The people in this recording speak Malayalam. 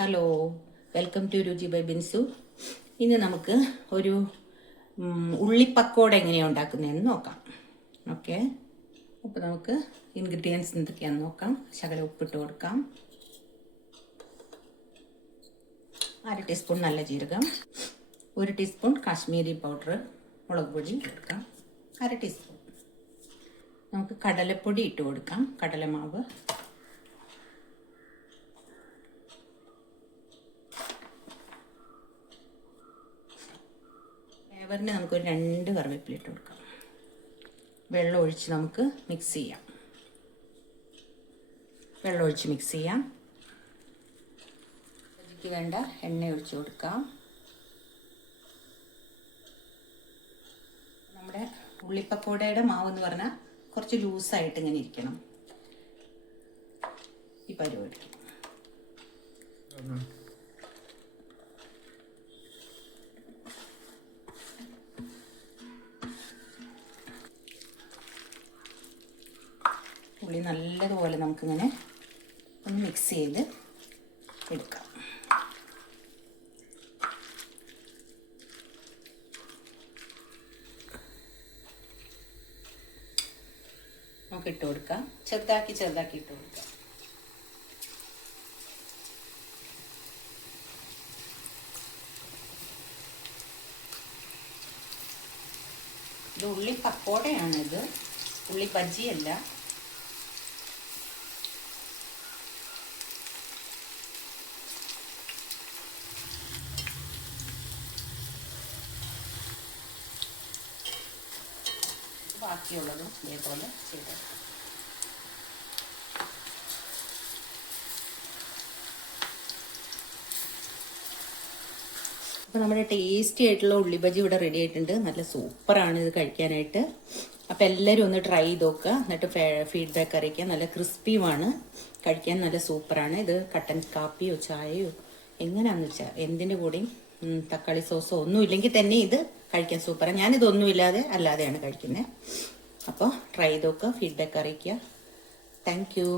ഹലോ, വെൽക്കം ടു രുചി ബൈ ബിൻസു. ഇന്ന് നമുക്ക് ഒരു ഉള്ളിപ്പക്കോട എങ്ങനെയാണ് ഉണ്ടാക്കുന്നതെന്ന് നോക്കാം. ഓക്കെ, അപ്പോൾ നമുക്ക് ഇൻഗ്രീഡിയൻസ് എന്തൊക്കെയാണെന്ന് നോക്കാം. ശകലം ഉപ്പിട്ട് കൊടുക്കാം. 1/2 ടീസ്പൂൺ നല്ല ജീരകം, 1 ടീസ്പൂൺ കാശ്മീരി പൗഡർ മുളക് പൊടി കൊടുക്കാം. 1/2 ടീസ്പൂൺ നമുക്ക് കടലപ്പൊടി ഇട്ട് കൊടുക്കാം. കടലമാവ്, ഫ്ലേവറിന് നമുക്കൊരു 2 കറിവേപ്പില ഇട്ട് കൊടുക്കാം. വെള്ളം ഒഴിച്ച് നമുക്ക് മിക്സ് ചെയ്യാം. ഇതിലേക്ക് വേണ്ട എണ്ണ ഒഴിച്ച് കൊടുക്കാം. നമ്മുടെ ഉള്ളിപ്പക്കോടയുടെ മാവ് എന്ന് പറഞ്ഞാൽ കുറച്ച് ലൂസായിട്ട് ഇങ്ങനെ ഇരിക്കണം. ഈ പരിപാടി ഉള്ളി നല്ലതുപോലെ നമുക്കിങ്ങനെ ഒന്ന് മിക്സ് ചെയ്ത് എടുക്കാം. നമുക്ക് ഇട്ട് കൊടുക്കാം. ചെറുതാക്കി ഇട്ട് കൊടുക്കാം. ഇത് ഉള്ളി പക്കോടയാണിത്, ഉള്ളി ബജിയല്ല. ബാക്കിയുള്ളതും ഇതേപോലെ ചെയ്തെടുക്കാം. അപ്പോൾ നമ്മുടെ ടേസ്റ്റി ആയിട്ടുള്ള ഉള്ളി ബജി ഇവിടെ റെഡി ആയിട്ടുണ്ട്. നല്ല സൂപ്പറാണ് ഇത് കഴിക്കാനായിട്ട്. അപ്പോൾ എല്ലാവരും ഒന്ന് ട്രൈ ചെയ്ത് നോക്കുക, എന്നിട്ട് ഫീഡ്ബാക്ക് അറിയിക്കുക. നല്ല ക്രിസ്പിയുമാണ്, കഴിക്കാൻ നല്ല സൂപ്പറാണ്. ഇത് കട്ടൻ കാപ്പിയോ ചായയോ എങ്ങനെയാണെന്ന് വെച്ചാൽ എന്തിൻ്റെ കൂടെയും തക്കാളി സോസോ ഒന്നും ഇല്ലെങ്കിൽ തന്നെ ഇത് കഴിക്കാൻ സൂപ്പറാണ്. ഞാനിതൊന്നുമില്ലാതെ അല്ലാതെയാണ് കഴിക്കുന്നത്. അപ്പോൾ ട്രൈ ചെയ്ത് നോക്കുക, ഫീഡ്ബാക്ക് അറിയിക്കുക. Thank you.